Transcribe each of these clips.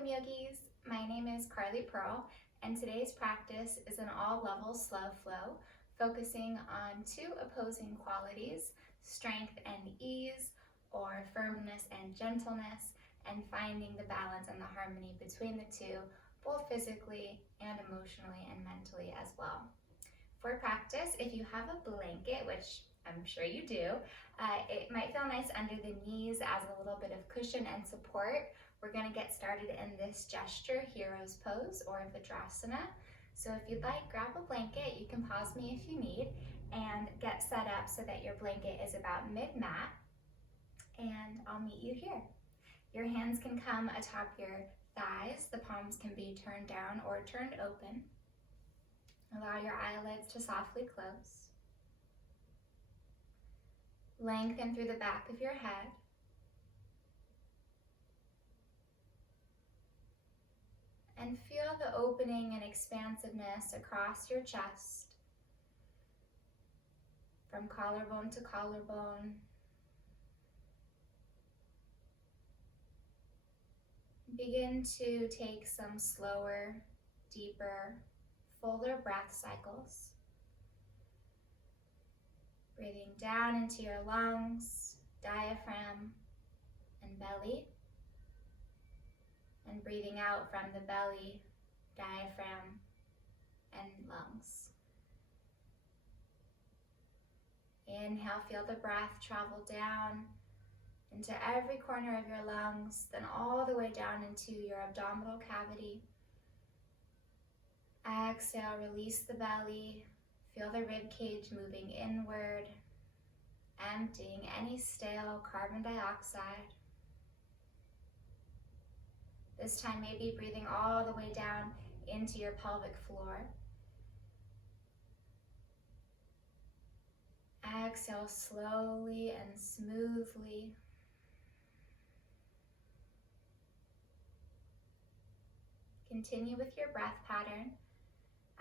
Welcome yogis, my name is Carly Pearl and today's practice is an all-level slow flow focusing on two opposing qualities, strength and ease, or firmness and gentleness, and finding the balance and the harmony between the two, both physically and emotionally and mentally as well. For practice, if you have a blanket, which I'm sure you do, it might feel nice under the knees as a little bit of cushion and support. We're going to get started in this gesture, hero's pose or Vajrasana. So if you'd like, grab a blanket. You can pause me if you need and get set up so that your blanket is about mid-mat, and I'll meet you here. Your hands can come atop your thighs. The palms can be turned down or turned open. Allow your eyelids to softly close. Lengthen through the back of your head. And feel the opening and expansiveness across your chest, from collarbone to collarbone. Begin to take some slower, deeper, fuller breath cycles. Breathing down into your lungs, diaphragm, and belly. And breathing out from the belly, diaphragm, and lungs. Inhale, feel the breath travel down into every corner of your lungs, then all the way down into your abdominal cavity. Exhale, release the belly. Feel the rib cage moving inward, emptying any stale carbon dioxide. This time, maybe breathing all the way down into your pelvic floor. Exhale slowly and smoothly. Continue with your breath pattern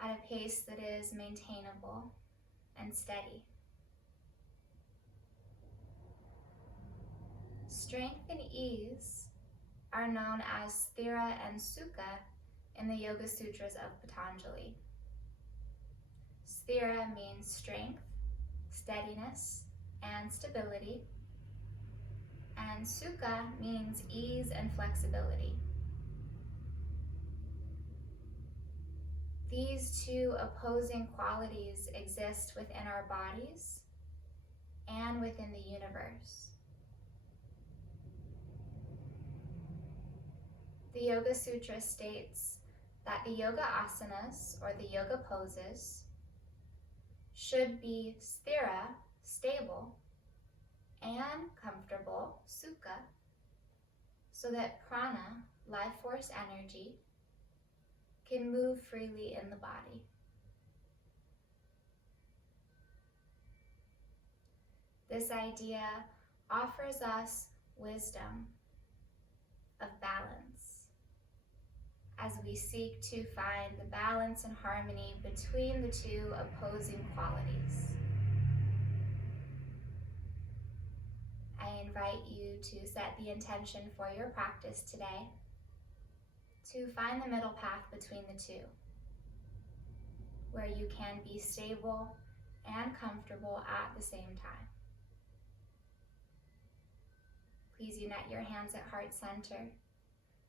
at a pace that is maintainable and steady. Strength and ease are known as sthira and sukha in the Yoga Sutras of Patanjali. Sthira means strength, steadiness, and stability, and sukha means ease and flexibility. These two opposing qualities exist within our bodies and within the universe. The Yoga Sutra states that the yoga asanas, or the yoga poses, should be sthira, stable, and comfortable, sukha, so that prana, life force energy, can move freely in the body. This idea offers us wisdom of balance as we seek to find the balance and harmony between the two opposing qualities. I invite you to set the intention for your practice today to find the middle path between the two, where you can be stable and comfortable at the same time. Please unite your hands at heart center,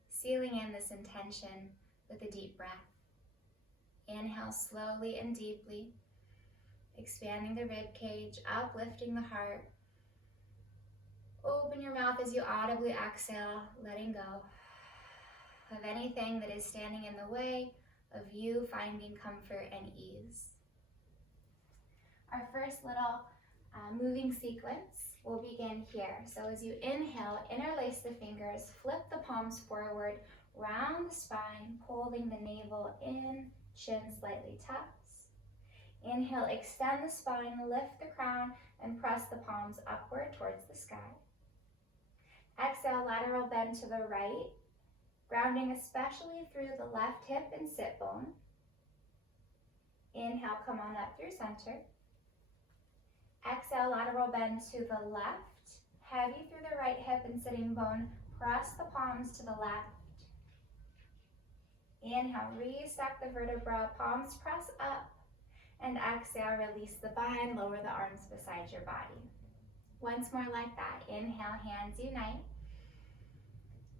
sealing in this intention with a deep breath. Inhale slowly and deeply, expanding the rib cage, uplifting the heart. Open your mouth as you audibly exhale, letting go of anything that is standing in the way of you finding comfort and ease. Our first little moving sequence will begin here. So as you inhale, interlace the fingers, flip the palms forward, round the spine, holding the navel in, chin slightly tucks. Inhale, extend the spine, lift the crown, and press the palms upward towards the sky. Exhale, lateral bend to the right, grounding especially through the left hip and sit bone. Inhale, come on up through center. Exhale, lateral bend to the left, heavy through the right hip and sitting bone. Press the palms to the left. Inhale, restack the vertebra, palms press up. And exhale, release the bind, lower the arms beside your body. Once more like that. Inhale, hands unite.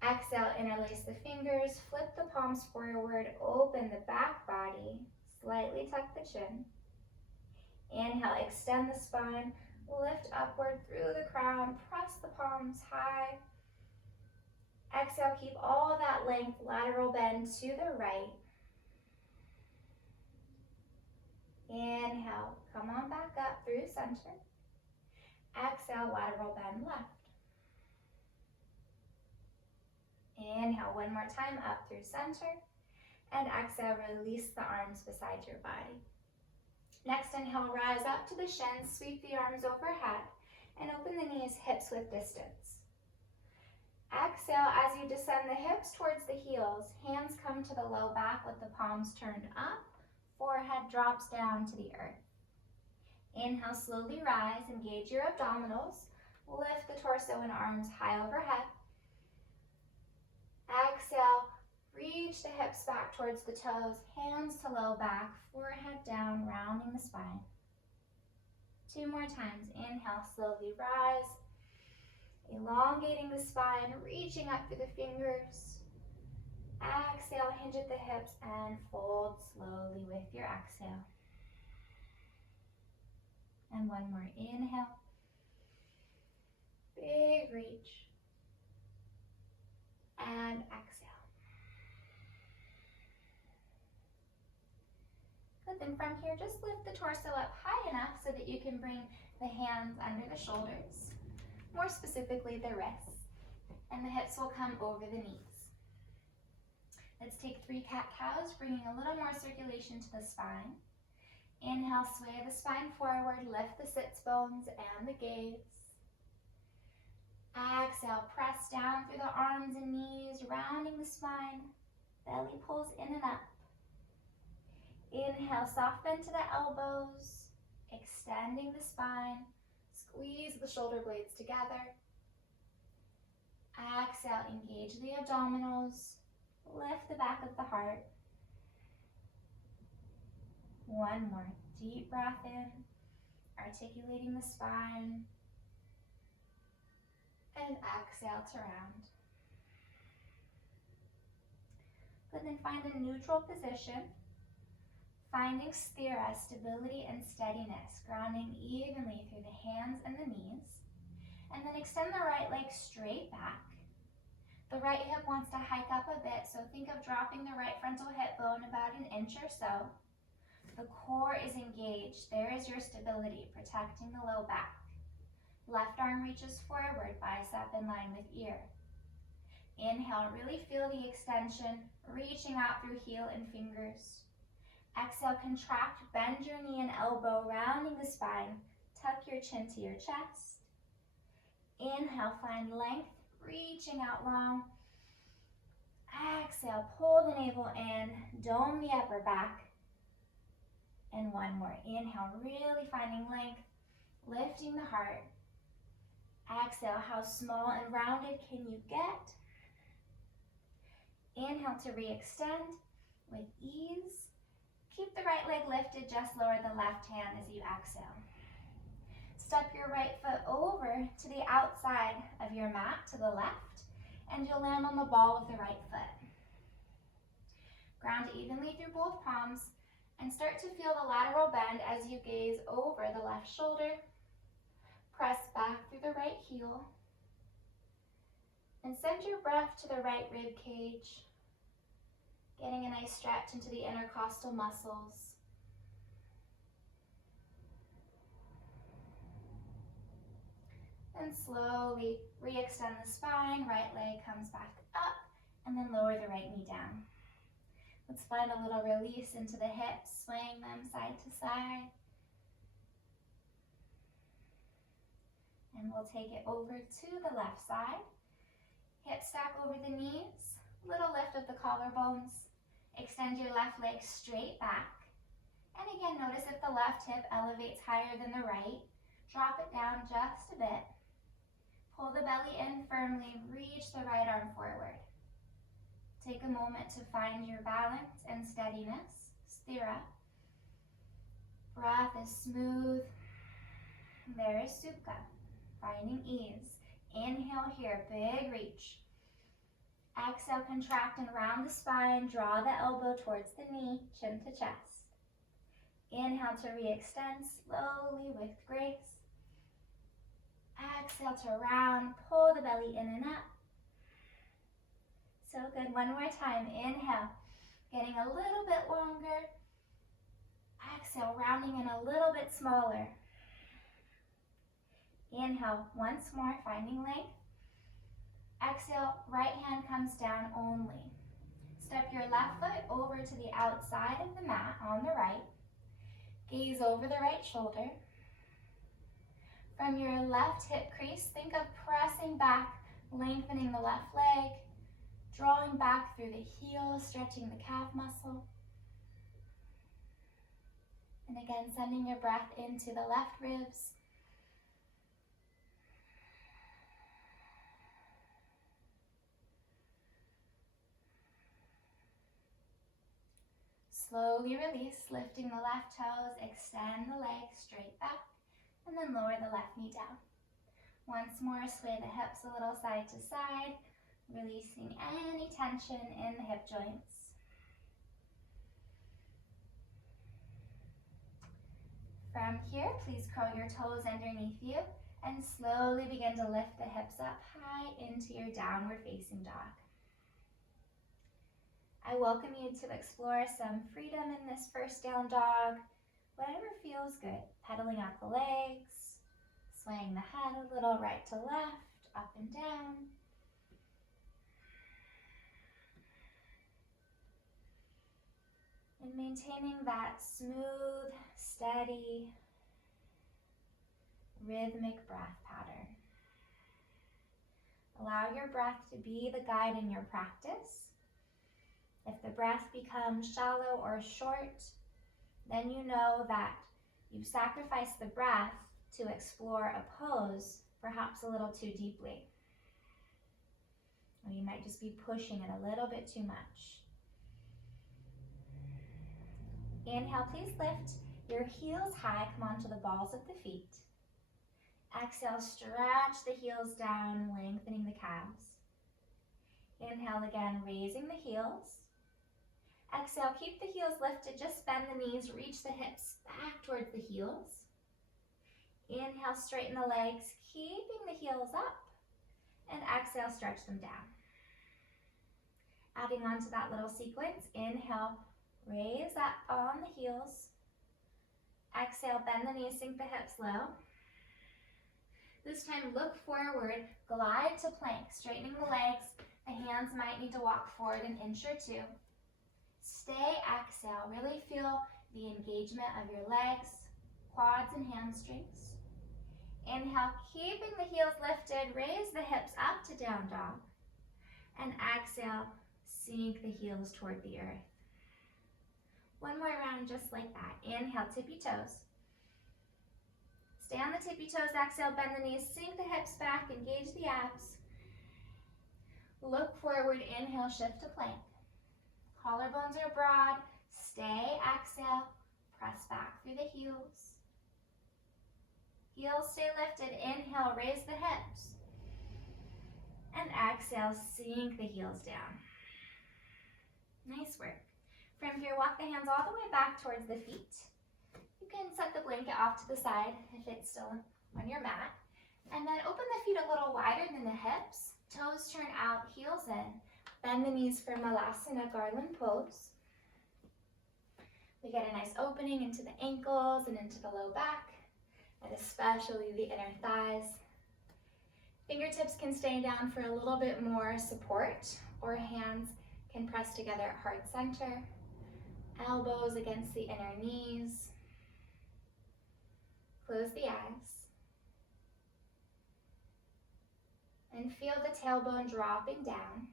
Exhale, interlace the fingers, flip the palms forward, open the back body, slightly tuck the chin. Inhale, extend the spine, lift upward through the crown, press the palms high. Exhale, keep all that length, lateral bend to the right. Inhale, come on back up through center. Exhale, lateral bend left. Inhale, one more time up through center. And exhale, release the arms beside your body. Next, inhale, rise up to the shins, sweep the arms overhead, and open the knees, hips width distance. Exhale, as you descend the hips towards the heels, hands come to the low back with the palms turned up, forehead drops down to the earth. Inhale, slowly rise, engage your abdominals, lift the torso and arms high overhead. Exhale, reach the hips back towards the toes, hands to low back, forehead down, rounding the spine. 2 more times. Inhale, slowly rise, elongating the spine, reaching up through the fingers. Exhale, hinge at the hips and fold slowly with your exhale. And one more. Inhale, big reach, and exhale. Good, then from here, just lift the torso up high enough so that you can bring the hands under the shoulders, more specifically the wrists, and the hips will come over the knees. Let's take 3 cat-cows, bringing a little more circulation to the spine. Inhale, sway the spine forward, lift the sits bones and the gaze. Exhale, press down through the arms and knees, rounding the spine. Belly pulls in and up. Inhale, soft bend to the elbows, extending the spine. Squeeze the shoulder blades together. Exhale, engage the abdominals. Lift the back of the heart. One more. Deep breath in, articulating the spine. And exhale to round. Good, then find a neutral position. Finding sthira, stability and steadiness, grounding evenly through the hands and the knees. And then extend the right leg straight back. The right hip wants to hike up a bit, so think of dropping the right frontal hip bone about an inch or so. The core is engaged. There is your stability, protecting the low back. Left arm reaches forward, bicep in line with ear. Inhale, really feel the extension, reaching out through heel and fingers. Exhale, contract, bend your knee and elbow, rounding the spine. Tuck your chin to your chest. Inhale, find length, reaching out long. Exhale, pull the navel in, dome the upper back. And one more. Inhale, really finding length, lifting the heart. Exhale, how small and rounded can you get? Inhale to re-extend with ease. Keep the right leg lifted, just lower the left hand as you exhale. Step your right foot over to the outside of your mat to the left, and you'll land on the ball of the right foot. Ground evenly through both palms, and start to feel the lateral bend as you gaze over the left shoulder. Press back through the right heel, and send your breath to the right rib cage, getting a nice stretch into the intercostal muscles. And slowly re-extend the spine, right leg comes back up, and then lower the right knee down. Let's find a little release into the hips, swaying them side to side. And we'll take it over to the left side. Hips stack over the knees, little lift of the collarbones. Extend your left leg straight back. And again, notice if the left hip elevates higher than the right. Drop it down just a bit. Pull the belly in firmly, reach the right arm forward. take a moment to find your balance and steadiness, sthira. Breath is smooth. There is sukha, finding ease. Inhale here, big reach. Exhale, contract and round the spine. Draw the elbow towards the knee, chin to chest. Inhale to re-extend slowly with grace. Exhale to round, pull the belly in and up. So good, one more time. Inhale, getting a little bit longer. Exhale, rounding in a little bit smaller. Inhale, once more, finding length. Exhale, right hand comes down only. Step your left foot over to the outside of the mat on the right. Gaze over the right shoulder. From your left hip crease, think of pressing back, lengthening the left leg, drawing back through the heel, stretching the calf muscle. And again, sending your breath into the left ribs. Slowly release, lifting the left toes, extend the legs straight back, and then lower the left knee down. Once more, sway the hips a little side to side, releasing any tension in the hip joints. From here, please curl your toes underneath you and slowly begin to lift the hips up high into your downward facing dog. I welcome you to explore some freedom in this first down dog, whatever feels good. Pedaling out the legs, swaying the head a little right to left, up and down. And maintaining that smooth, steady, rhythmic breath pattern. Allow your breath to be the guide in your practice. If the breath becomes shallow or short, then you know that you've sacrificed the breath to explore a pose perhaps a little too deeply. Or you might just be pushing it a little bit too much. Inhale, please lift your heels high, come onto the balls of the feet. Exhale, stretch the heels down, lengthening the calves. Inhale again, raising the heels. Exhale, keep the heels lifted, just bend the knees, reach the hips back towards the heels. Inhale, straighten the legs, keeping the heels up. And exhale, stretch them down. Adding on to that little sequence, inhale, raise up on the heels. Exhale, bend the knees, sink the hips low. This time, look forward, glide to plank, straightening the legs. The hands might need to walk forward an inch or two. Stay, exhale, really feel the engagement of your legs, quads and hamstrings. Inhale, keeping the heels lifted, raise the hips up to down dog. And exhale, sink the heels toward the earth. One more round just like that. Inhale, tippy toes. Stay on the tippy toes, exhale, bend the knees, sink the hips back, engage the abs. Look forward, inhale, shift to plank. Collarbones are broad, stay, exhale, press back through the heels. Heels stay lifted, inhale, raise the hips. And exhale, sink the heels down. Nice work. From here, walk the hands all the way back towards the feet. You can set the blanket off to the side if it's still on your mat. And then open the feet a little wider than the hips. Toes turn out, heels in. Bend the knees for Malasana garland pose. We get a nice opening into the ankles and into the low back, and especially the inner thighs. Fingertips can stay down for a little bit more support, or hands can press together at heart center. Elbows against the inner knees. Close the eyes. And feel the tailbone dropping down.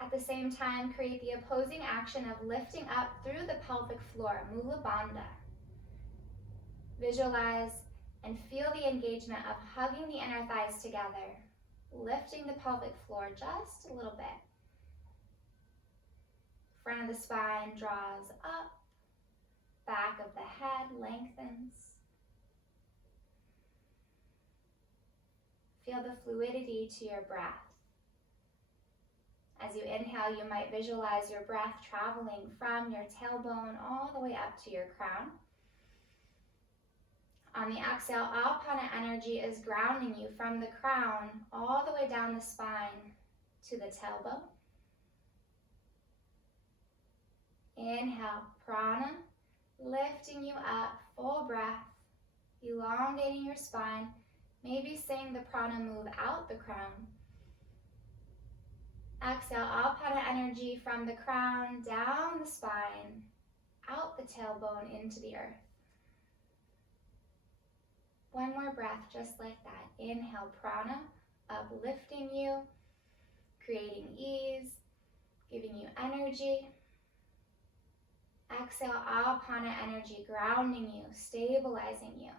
At the same time, create the opposing action of lifting up through the pelvic floor, Mula Bandha. Visualize and feel the engagement of hugging the inner thighs together, lifting the pelvic floor just a little bit. Front of the spine draws up. Back of the head lengthens. Feel the fluidity to your breath. As you inhale, you might visualize your breath traveling from your tailbone all the way up to your crown. On the exhale, Apana energy is grounding you from the crown all the way down the spine to the tailbone. Inhale, prana, lifting you up, full breath, elongating your spine, maybe seeing the prana move out the crown. Exhale, Apana energy from the crown, down the spine, out the tailbone into the earth. One more breath just like that. Inhale, prana, uplifting you, creating ease, giving you energy. Exhale, Apana energy, grounding you, stabilizing you.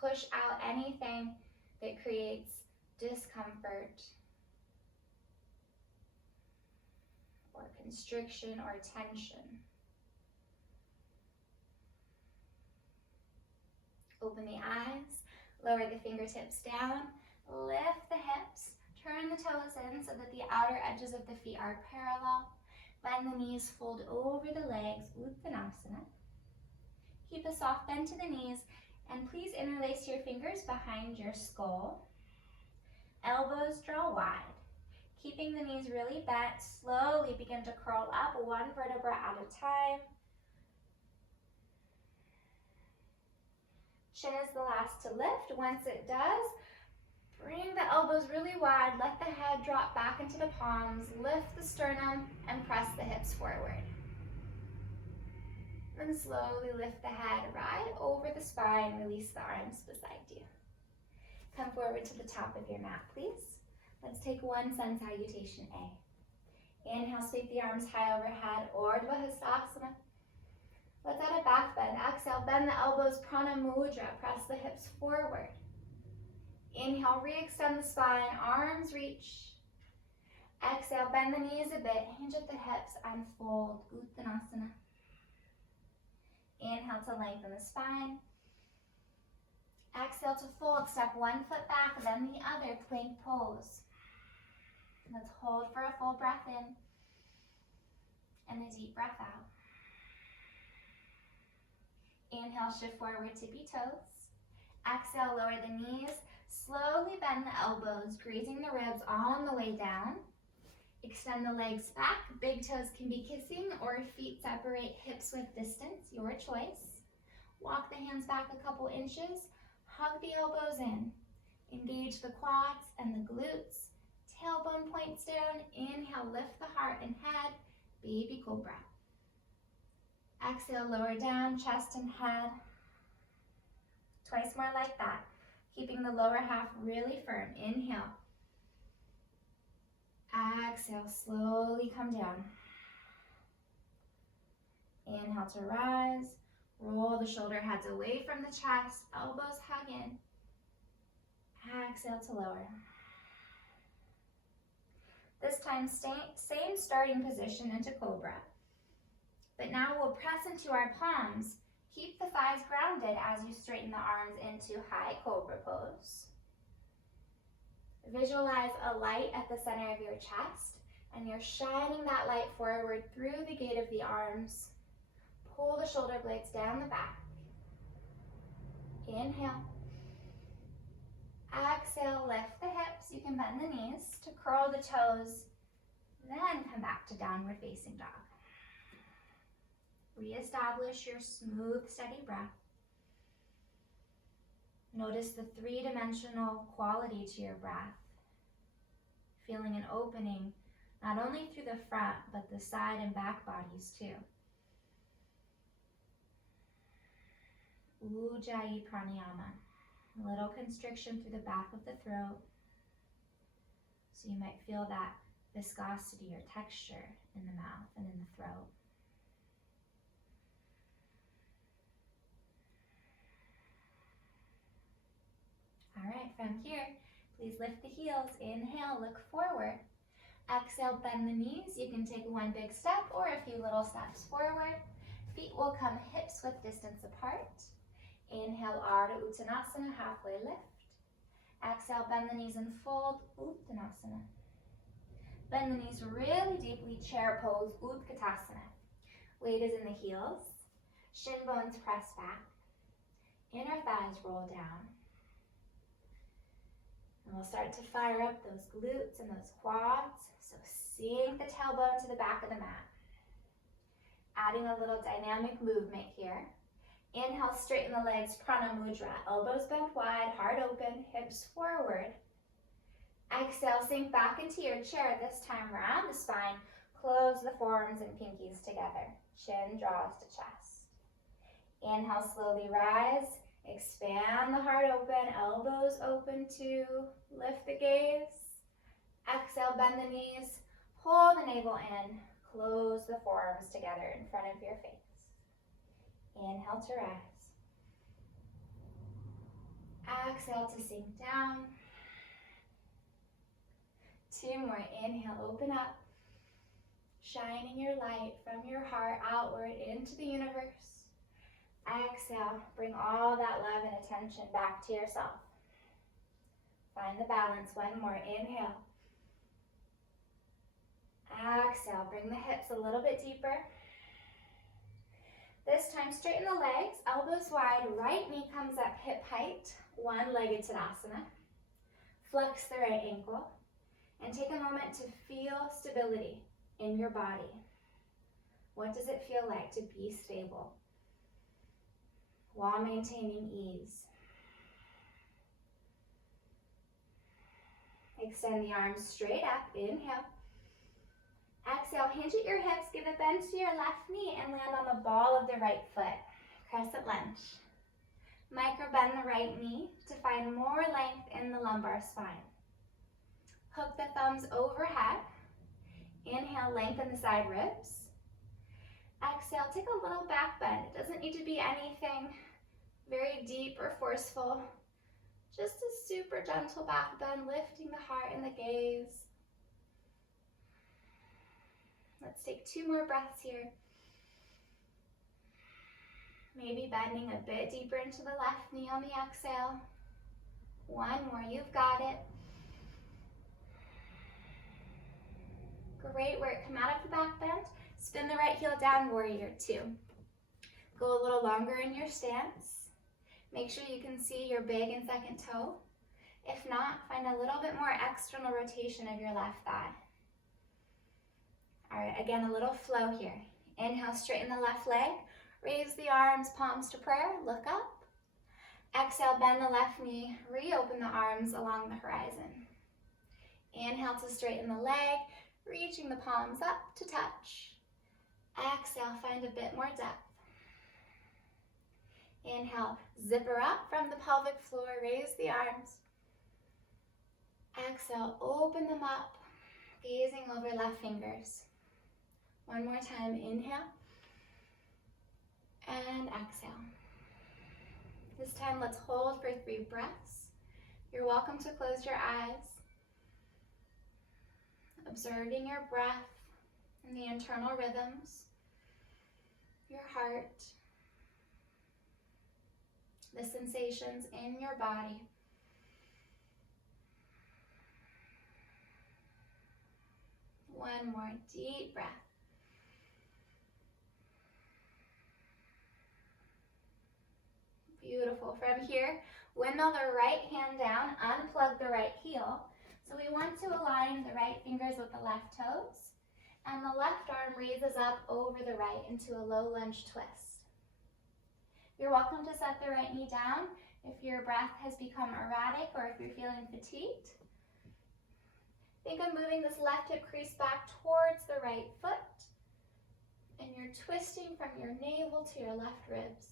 Push out anything that creates discomfort or constriction or tension. Open the eyes, lower the fingertips down, lift the hips, turn the toes in so that the outer edges of the feet are parallel. Bend the knees, fold over the legs, Uttanasana. Keep a soft bend to the knees, and please interlace your fingers behind your skull. Elbows draw wide. Keeping the knees really bent, slowly begin to curl up one vertebra at a time. Chin is the last to lift. Once it does, bring the elbows really wide, let the head drop back into the palms, lift the sternum, and press the hips forward. Then slowly lift the head right over the spine, release the arms beside you. Come forward to the top of your mat, please. Let's take one sun salutation A. Inhale, sweep the arms high overhead, Urdhva Hastasana. Let's add a back bend. Exhale, bend the elbows, Prana Mudra. Press the hips forward. Inhale, re-extend the spine, arms reach. Exhale, bend the knees a bit, hinge at the hips, and fold, Uttanasana. Inhale to lengthen the spine. Exhale to fold, step one foot back, then the other, plank pose. Let's hold for a full breath in, and a deep breath out. Inhale, shift forward, tippy toes. Exhale, lower the knees. Slowly bend the elbows, grazing the ribs on the way down. Extend the legs back. Big toes can be kissing or feet separate, hips with distance, your choice. Walk the hands back a couple inches. Hug the elbows in. Engage the quads and the glutes. Tailbone points down. Inhale, lift the heart and head. Baby cobra. Exhale, lower down, chest and head. Twice more like that. Keeping the lower half really firm. Inhale. Exhale, slowly come down. Inhale to rise. Roll the shoulder heads away from the chest. Elbows hug in. Exhale to lower. This time, same starting position into cobra. But now we'll press into our palms. Keep the thighs grounded as you straighten the arms into high cobra pose. Visualize a light at the center of your chest, and you're shining that light forward through the gate of the arms. Pull the shoulder blades down the back. Inhale. Exhale, lift the hips. You can bend the knees to curl the toes, then come back to downward facing dog. Reestablish your smooth, steady breath. Notice the three-dimensional quality to your breath. Feeling an opening, not only through the front, but the side and back bodies too. Ujjayi pranayama. A little constriction through the back of the throat. So you might feel that viscosity or texture in the mouth and in the throat. All right, from here, please lift the heels. Inhale, look forward. Exhale, bend the knees. You can take one big step or a few little steps forward. Feet will come hips width distance apart. Inhale, Ardha Uttanasana, halfway lift. Exhale, bend the knees and fold, Uttanasana. Bend the knees really deeply, chair pose, Utkatasana. Weight is in the heels. Shin bones press back. Inner thighs roll down. And we'll start to fire up those glutes and those quads. So sink the tailbone to the back of the mat. Adding a little dynamic movement here. Inhale, straighten the legs, Prana Mudra. Elbows bent wide, heart open, hips forward. Exhale, sink back into your chair. This time round the spine. Close the forearms and pinkies together. Chin draws to chest. Inhale, slowly rise. Expand the heart open, elbows open too. Lift the gaze. Exhale, bend the knees. Pull the navel in. Close the forearms together in front of your face. Inhale to rise. Exhale to sink down. Two more. Inhale, open up. Shining your light from your heart outward into the universe. Exhale, bring all that love and attention back to yourself. Find the balance. One more. Inhale. Exhale, bring the hips a little bit deeper. This time, straighten the legs, elbows wide, right knee comes up hip height, one-legged Tadasana. Flex the right ankle, and take a moment to feel stability in your body. What does it feel like to be stable while maintaining ease? Extend the arms straight up. Inhale. Exhale, hinge at your hips, give a bend to your left knee and land on the ball of the right foot. Crescent lunge. Micro bend the right knee to find more length in the lumbar spine. Hook the thumbs overhead. Inhale, lengthen the side ribs. Exhale, take a little back bend. It doesn't need to be anything very deep or forceful. Just a super gentle back bend, lifting the heart and the gaze. Let's take two more breaths here. Maybe bending a bit deeper into the left knee on the exhale. One more, you've got it. Great work, come out of the back bend. Spin the right heel down, warrior two. Go a little longer in your stance. Make sure you can see your big and second toe. If not, find a little bit more external rotation of your left thigh. All right, again, a little flow here. Inhale, straighten the left leg. Raise the arms, palms to prayer, look up. Exhale, bend the left knee, reopen the arms along the horizon. Inhale to straighten the leg, reaching the palms up to touch. Exhale, find a bit more depth. Inhale, zipper up from the pelvic floor, raise the arms. Exhale, open them up, gazing over left fingers. One more time, inhale, and exhale. This time, let's hold for 3 breaths. You're welcome to close your eyes, observing your breath and the internal rhythms, your heart, the sensations in your body. One more deep breath. Beautiful. From here, windmill the right hand down, unplug the right heel. So we want to align the right fingers with the left toes, and the left arm raises up over the right into a low lunge twist. You're welcome to set the right knee down if your breath has become erratic or if you're feeling fatigued. Think of moving this left hip crease back towards the right foot, and you're twisting from your navel to your left ribs.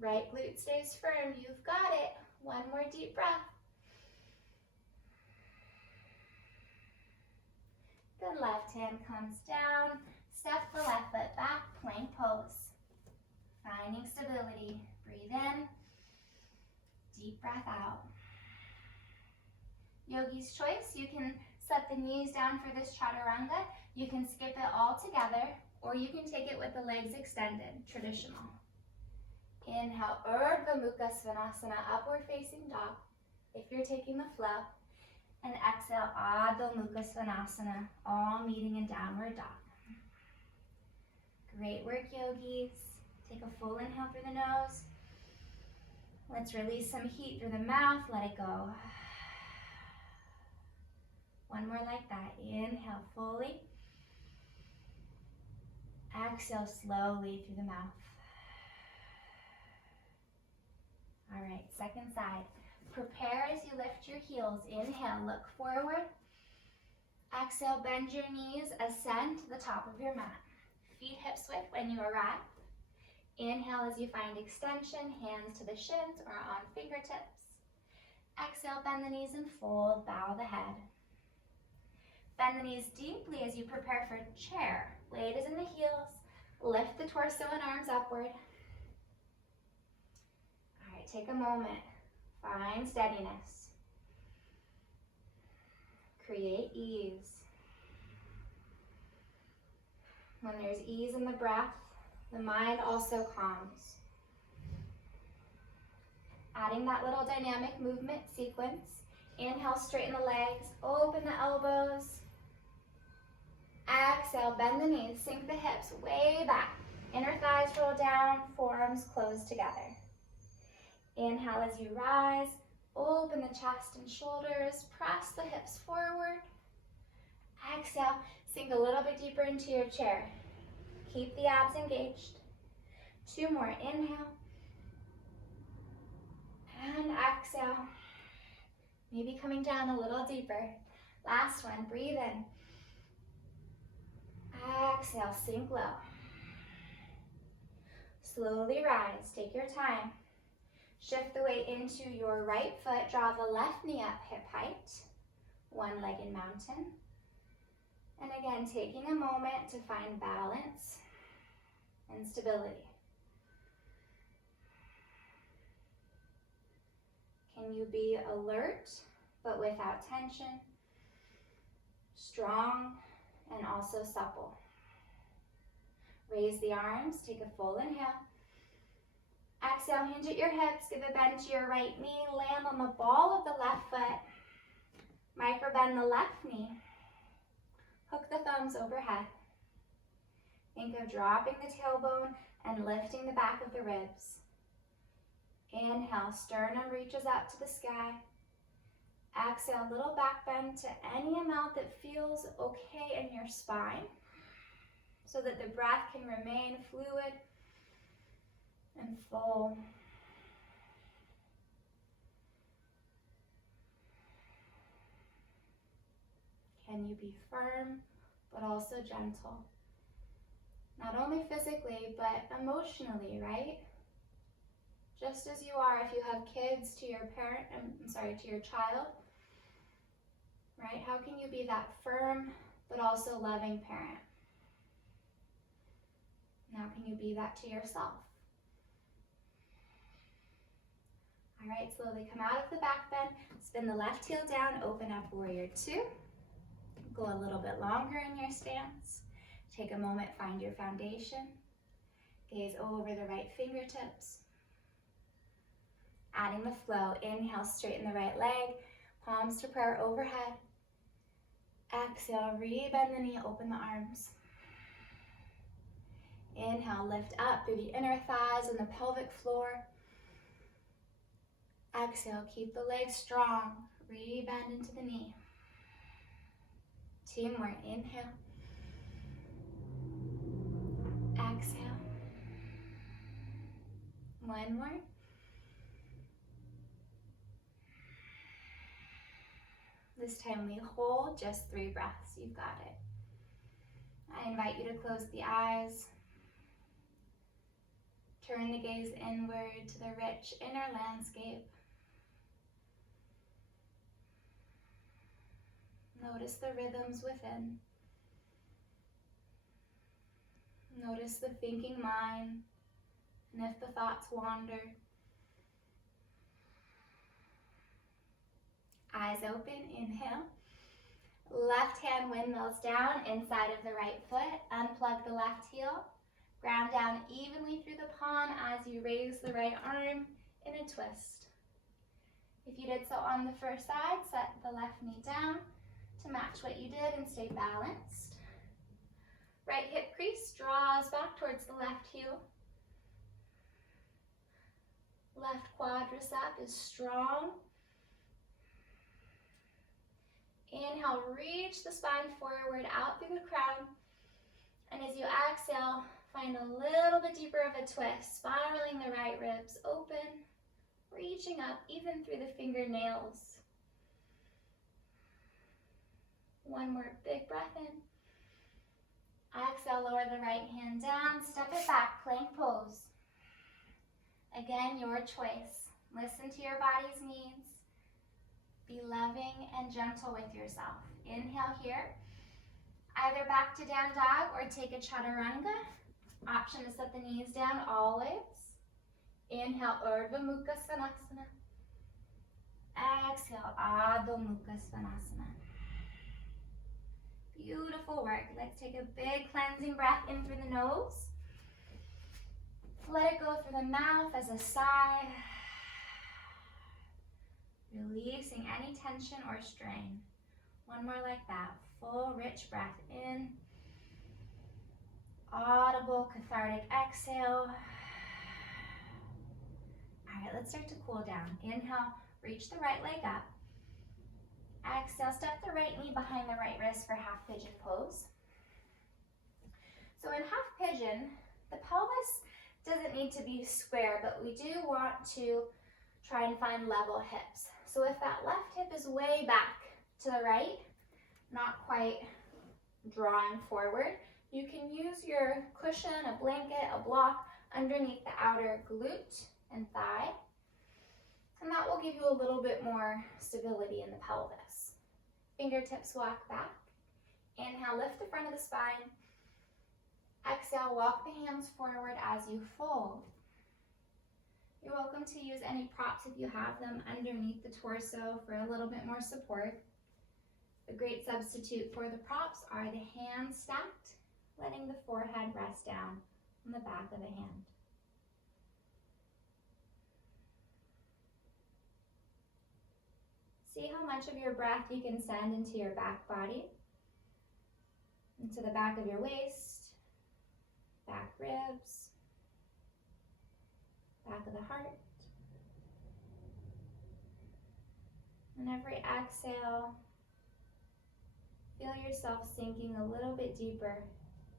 Right glute stays firm, you've got it. One more deep breath. Then left hand comes down, step the left foot back, plank pose. Finding stability, breathe in, deep breath out. Yogi's choice, you can set the knees down for this chaturanga. You can skip it all together, or you can take it with the legs extended, traditional. Inhale, Urdhva Mukha Svanasana, upward facing dog, if you're taking the flow. And exhale, Adho Mukha Svanasana, all meeting in downward dog. Great work, yogis. Take a full inhale through the nose. Let's release some heat through the mouth, let it go. One more like that. Inhale fully. Exhale slowly through the mouth. All right, second side. Prepare as you lift your heels. Inhale, look forward. Exhale, bend your knees, ascend to the top of your mat. Feet hips width when you arrive. Inhale as you find extension, hands to the shins or on fingertips. Exhale, bend the knees and fold, bow the head. Bend the knees deeply as you prepare for chair. Weight is in the heels. Lift the torso and arms upward. All right, take a moment. Find steadiness. Create ease. When there's ease in the breath, the mind also calms. Adding that little dynamic movement sequence. Inhale, straighten the legs, open the elbows. Exhale, bend the knees, sink the hips way back. Inner thighs roll down, forearms close together. Inhale as you rise, open the chest and shoulders, press the hips forward. Exhale, sink a little bit deeper into your chair. Keep the abs engaged. Two more, inhale. And exhale. Maybe coming down a little deeper. Last one, breathe in. Exhale, sink low. Slowly rise, take your time. Shift the weight into your right foot, draw the left knee up hip height. One-legged mountain. And again, taking a moment to find balance and stability. Can you be alert, but without tension? Strong and also supple. Raise the arms, take a full inhale. Exhale, hinge at your hips, give a bend to your right knee, land on the ball of the left foot. Micro bend the left knee. Hook the thumbs overhead. Think of dropping the tailbone and lifting the back of the ribs. Inhale, sternum reaches up to the sky. Exhale, little back bend to any amount that feels okay in your spine so that the breath can remain fluid and full. Can you be firm, but also gentle? Not only physically, but emotionally, right? Just as you are if you have kids to your to your child, right? How can you be that firm, but also loving parent? And how can you be that to yourself? All right, slowly come out of the back bend, spin the left heel down, open up warrior two. Go a little bit longer in your stance. Take a moment, find your foundation. Gaze over the right fingertips. Adding the flow, inhale, straighten the right leg, palms to prayer overhead. Exhale, re-bend the knee, open the arms. Inhale, lift up through the inner thighs and the pelvic floor. Exhale, keep the legs strong, re-bend into the knee. Two more, inhale. Exhale. One more. This time we hold just 3 breaths. You've got it. I invite you to close the eyes. Turn the gaze inward to the rich inner landscape. Notice the rhythms within. Notice the thinking mind, and if the thoughts wander, Eyes open, inhale. Left hand windmills down inside of the right foot. Unplug the left heel. Ground down evenly through the palm as you raise the right arm in a twist. If you did so on the first side, set the left knee down to match what you did and stay balanced. Right hip crease draws back towards the left heel. Left quadricep is strong. Inhale, reach the spine forward out through the crown. And as you exhale, find a little bit deeper of a twist, spiraling the right ribs open, reaching up even through the fingernails. One more big breath in. Exhale, lower the right hand down, step it back, plank pose. Again, your choice. Listen to your body's needs. Be loving and gentle with yourself. Inhale here. Either back to down dog or take a chaturanga. Option to set the knees down always. Inhale, Urdhva Mukha Svanasana. Exhale, Adho Mukha Svanasana. Beautiful work. Let's take a big cleansing breath in through the nose. Let it go through the mouth as a sigh. Releasing any tension or strain. One more like that. Full, rich breath in. Audible, cathartic exhale. All right, let's start to cool down. Inhale, reach the right leg up. Exhale, step the right knee behind the right wrist for half pigeon pose. So in half pigeon, the pelvis doesn't need to be square, but we do want to try and find level hips. So if that left hip is way back to the right, not quite drawing forward, you can use your cushion, a blanket, a block underneath the outer glute and thigh. And that will give you a little bit more stability in the pelvis. Fingertips walk back. Inhale, lift the front of the spine. Exhale, walk the hands forward as you fold. You're welcome to use any props if you have them underneath the torso for a little bit more support. A great substitute for the props are the hands stacked, letting the forehead rest down on the back of the hand. See how much of your breath you can send into your back body, into the back of your waist, back ribs, back of the heart. And every exhale, feel yourself sinking a little bit deeper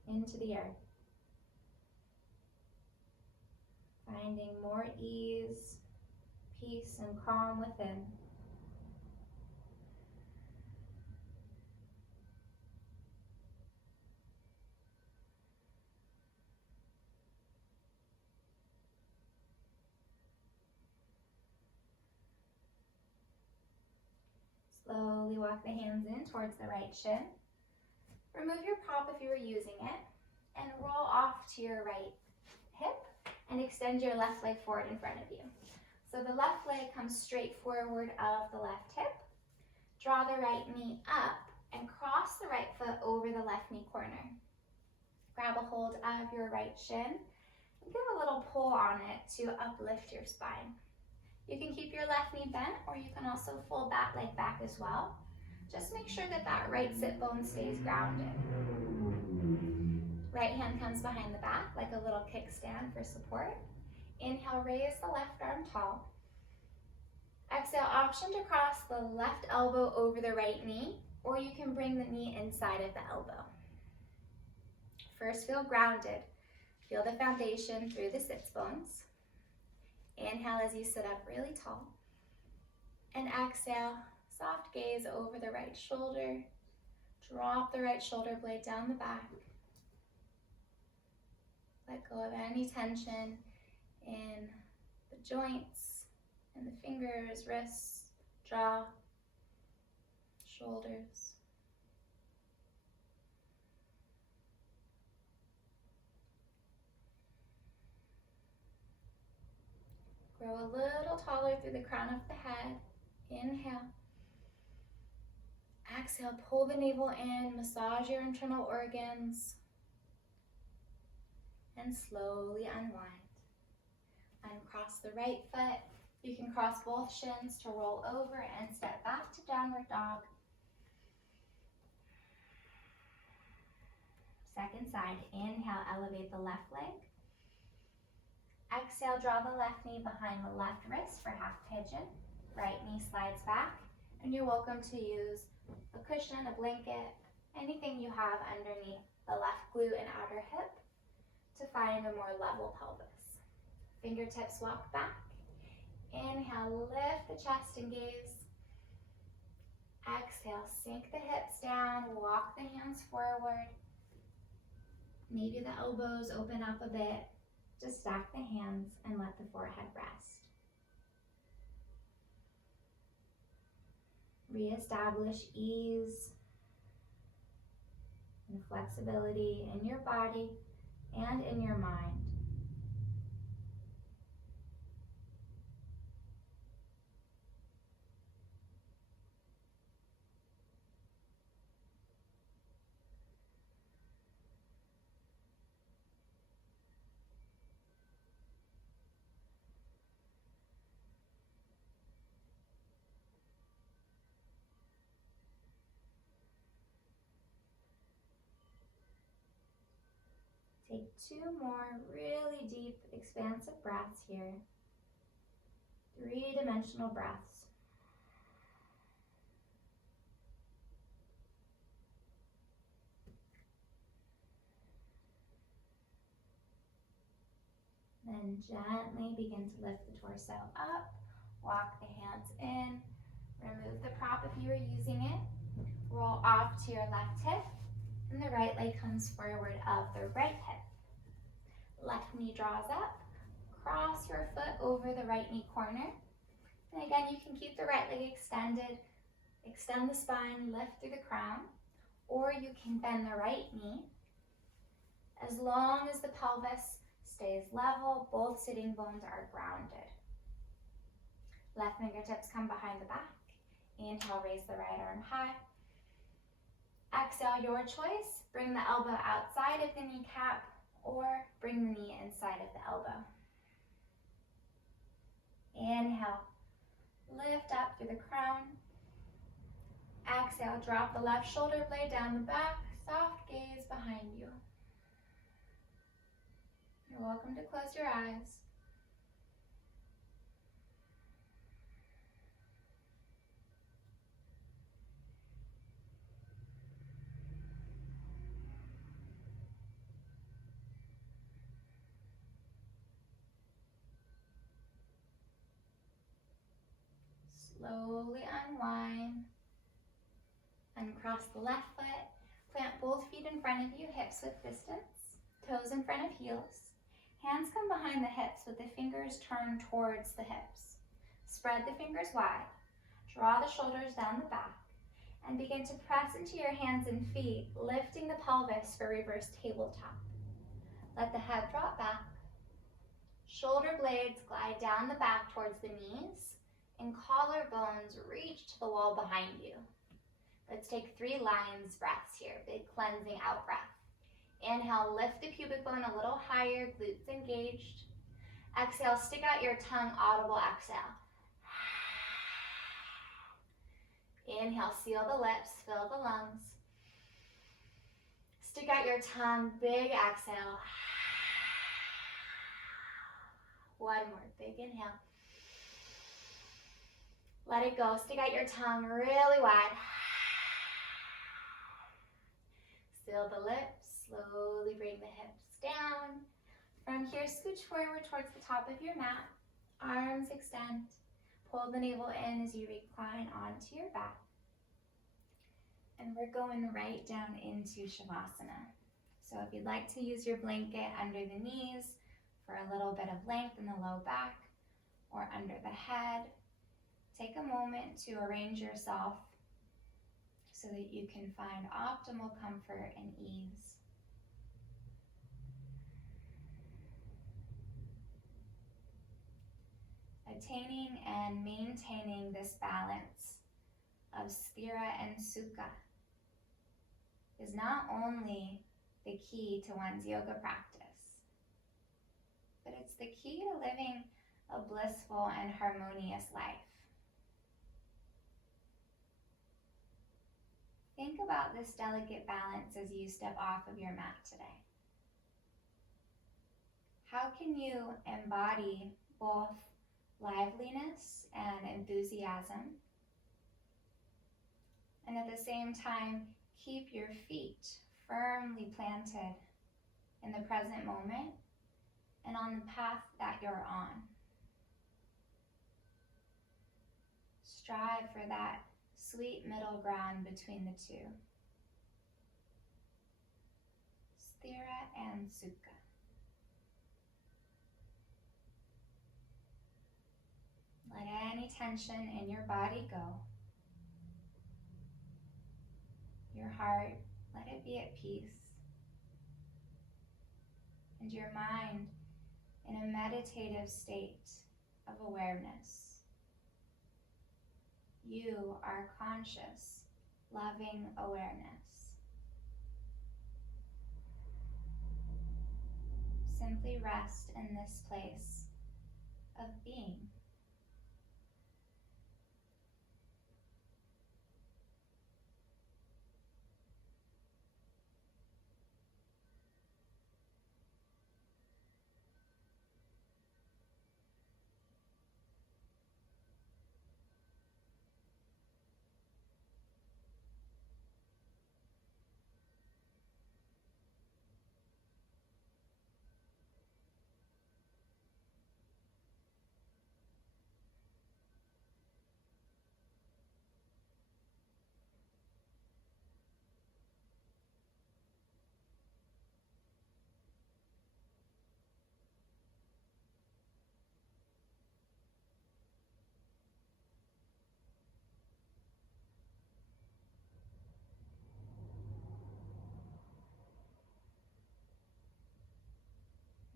into the earth. Finding more ease, peace, and calm within. Slowly walk the hands in towards the right shin. Remove your prop if you were using it, and roll off to your right hip and extend your left leg forward in front of you. So the left leg comes straight forward of the left hip. Draw the right knee up and cross the right foot over the left knee corner. Grab a hold of your right shin and give a little pull on it to uplift your spine. You can keep your left knee bent, or you can also fold that leg back as well. Just make sure that that right sit bone stays grounded. Right hand comes behind the back like a little kickstand for support. Inhale, raise the left arm tall. Exhale, option to cross the left elbow over the right knee, or you can bring the knee inside of the elbow. First, feel grounded. Feel the foundation through the sits bones. Inhale as you sit up really tall. And exhale, soft gaze over the right shoulder. Drop the right shoulder blade down the back. Let go of any tension in the joints, and the fingers, wrists, jaw, shoulders. Grow a little taller through the crown of the head. Inhale. Exhale, pull the navel in, massage your internal organs, and slowly unwind. Uncross the right foot. You can cross both shins to roll over and step back to downward dog. Second side, inhale, elevate the left leg. Exhale, draw the left knee behind the left wrist for half pigeon. Right knee slides back, and you're welcome to use a cushion, a blanket, anything you have underneath the left glute and outer hip to find a more level pelvis. Fingertips walk back. Inhale, lift the chest and gaze. Exhale, sink the hips down, walk the hands forward. Maybe the elbows open up a bit. Just stack the hands and let the forehead rest. Reestablish ease and flexibility in your body and in your mind. Take 2 more really deep, expansive breaths here. 3-dimensional breaths. Then gently begin to lift the torso up. Walk the hands in. Remove the prop if you are using it. Roll off to your left hip. And the right leg comes forward of the right hip. Left knee draws up. Cross your foot over the right knee corner. And again, you can keep the right leg extended. Extend the spine, lift through the crown. Or you can bend the right knee. As long as the pelvis stays level, both sitting bones are grounded. Left fingertips come behind the back. Inhale, raise the right arm high. Exhale, your choice. Bring the elbow outside of the kneecap or bring the knee inside of the elbow. Inhale, lift up through the crown. Exhale, drop the left shoulder blade down the back. Soft gaze behind you. You're welcome to close your eyes. Slowly unwind. Uncross the left foot. Plant both feet in front of you, hips width distance. Toes in front of heels. Hands come behind the hips with the fingers turned towards the hips. Spread the fingers wide. Draw the shoulders down the back. And begin to press into your hands and feet, lifting the pelvis for reverse tabletop. Let the head drop back. Shoulder blades glide down the back towards the knees, and collarbones reach to the wall behind you. Let's take 3 lions breaths here, big cleansing out breath. Inhale, lift the pubic bone a little higher, glutes engaged. Exhale, stick out your tongue, audible exhale. Inhale, seal the lips, fill the lungs. Stick out your tongue, big exhale. One more, big inhale. Let it go, stick out your tongue really wide. Seal the lips, slowly bring the hips down. From here, scooch forward towards the top of your mat. Arms extend. Pull the navel in as you recline onto your back. And we're going right down into Shavasana. So if you'd like to use your blanket under the knees for a little bit of length in the low back or under the head, take a moment to arrange yourself so that you can find optimal comfort and ease. Attaining and maintaining this balance of sthira and sukha is not only the key to one's yoga practice, but it's the key to living a blissful and harmonious life. Think about this delicate balance as you step off of your mat today. How can you embody both liveliness and enthusiasm, and at the same time keep your feet firmly planted in the present moment and on the path that you're on? Strive for that sweet middle ground between the two. Sthira and sukha. Let any tension in your body go. Your heart, let it be at peace. And your mind in a meditative state of awareness. You are conscious, loving awareness. Simply rest in this place of being.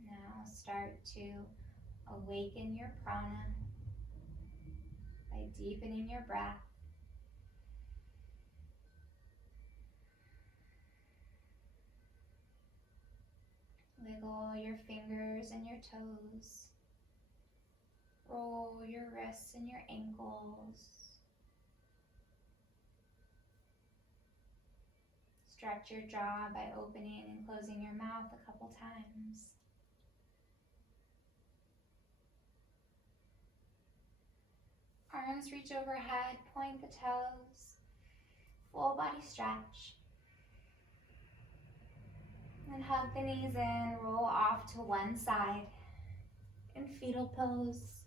Now start to awaken your prana by deepening your breath. Wiggle your fingers and your toes. Roll your wrists and your ankles. Stretch your jaw by opening and closing your mouth a couple times. Arms reach overhead, point the toes, full body stretch. And hug the knees in, roll off to one side in fetal pose,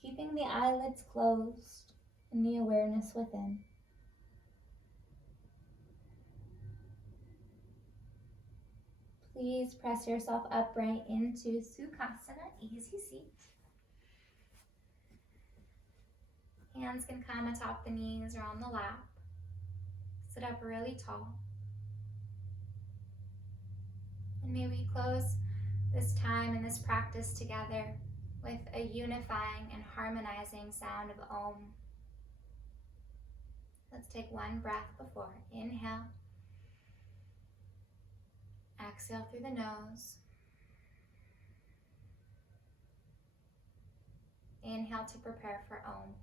keeping the eyelids closed and the awareness within. Please press yourself upright into Sukhasana, easy seat. Hands can come atop the knees or on the lap. Sit up really tall. And may we close this time and this practice together with a unifying and harmonizing sound of Om. Let's take one breath before. Inhale. Exhale through the nose. Inhale to prepare for Om.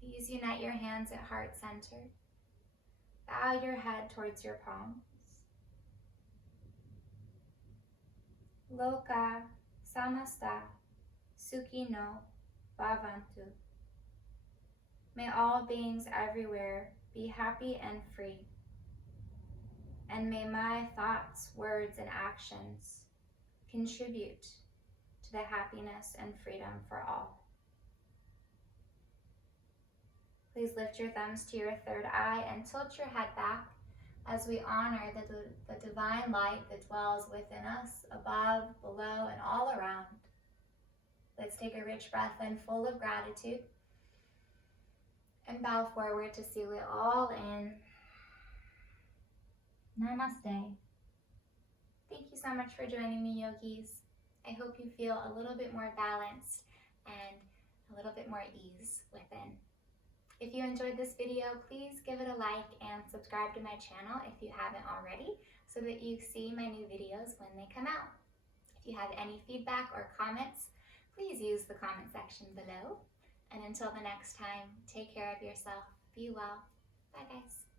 Please unite your hands at heart center. Bow your head towards your palms. Loka samasta sukhino bhavantu. May all beings everywhere be happy and free. And may my thoughts, words, and actions contribute to the happiness and freedom for all. Please lift your thumbs to your third eye and tilt your head back, as we honor the divine light that dwells within us, above, below, and all around. Let's take a rich breath in, full of gratitude, and bow forward to seal it all in. Namaste. Thank you so much for joining me, yogis. I hope you feel a little bit more balanced and a little bit more ease within. If you enjoyed this video, please give it a like and subscribe to my channel if you haven't already, so that you see my new videos when they come out. If you have any feedback or comments, please use the comment section below. And until the next time, take care of yourself. Be well. Bye, guys.